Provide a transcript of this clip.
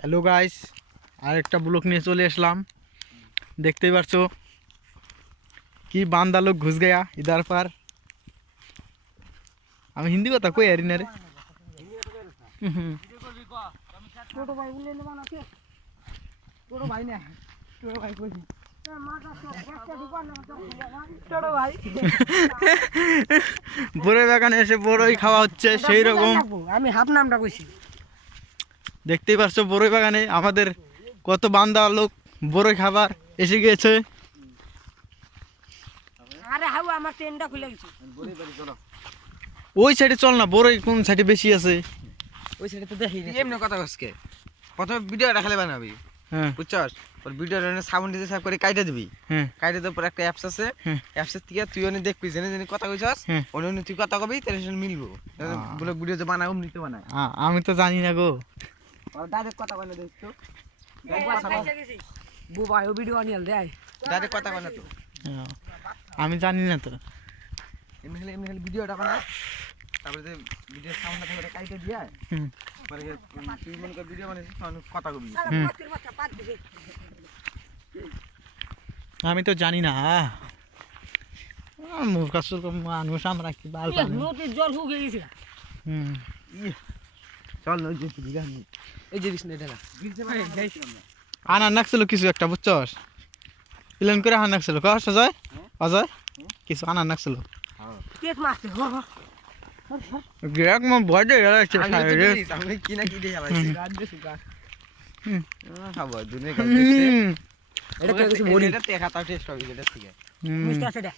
Hello guys, আরেকটা blog নিয়ে চলে আসলাম। দেখতেই পারছো কি বান্দা লোক ঘুষ গয়া ইধার পার। আমি হিন্দি কথা কই আরি না রে। ছোট ভাই বলে নেবা না কে ছোট ভাই না ছোট ভাই কই ছোট ভাই বড়ই বাগানে এসে বড়ই খাওয়া হচ্ছে সেই রকম। আমি হাফ নামটা কইছি। দেখতেই পারছো বড়ই বাগানে আমাদের কত বান্দা লোক বড়ই খাবার এসে গিয়েছে। আরে হাউ আমার ট্রেনটা খুলে গেছে। ওই সাইডে চল না, বড়ই কোন সাইডে বেশি আছে ওই সাইডে তো দেখি না। এমনি কথা কসকে প্রথমে ভিডিওটা খালি বানাবি, হ্যাঁ বুঝছস? ওর ভিডিওর সাউন্ড দিতে সাব করে কাইটা দিবি। হ্যাঁ কাইটা দেওয়ার পর একটা অ্যাপস আছে, হ্যাঁ। অ্যাপসের থেকে তুই অনেক দেখবি জেনে জেনে কথা কইছস, হ্যাঁ। অন্য তুই কথা কবি তাহলে সেটা মিলবো। বলে ভিডিও যে বানাও অমনি তো বানায়। আমি তো জানি না গো। আর ডাইরেক্ট কথা কয় না দেখ তো, বুবা ও ভিডিও আনিয়াল দেয়। ডাইরেক্ট কথা কয় না তো। আমি জানি না তো। এমনি খালি ভিডিওটা বানায়, তারপরে যে ভিডিওর সাউন্ডটা ধরে কাইটা দিয়া হুম। পরে তুই মনে কর ভিডিও বানাইছিস তখন কথা কবি। আমি তো জানি না। মূর্খ সুর্খ মানুষ আমরা কি বাল পারি। নদীর জল শুকিয়ে গেছে। হুম। চল নই যে ভিডিও এই যে বিষ্ণু এটা না। আনার নাকছিল কিছু একটা, বুঝছস? প্লেন করে আনার নাকছিল কস অজয়, অজয় কিছু আনার নাকছিল। পেট মারছে। গ্যাক মা ভয় দিয়ে গেছে সাইডে। আমি কি না কি দিয়ে আলাইছি গাছ দে সুগা। খাবো দুনিয়া কাজ দেখছে। এটা কে কিছু বলি। এটা দেখা তাও টেস্ট হবে এটা ঠিক আছে। মিষ্টি আছে এটা।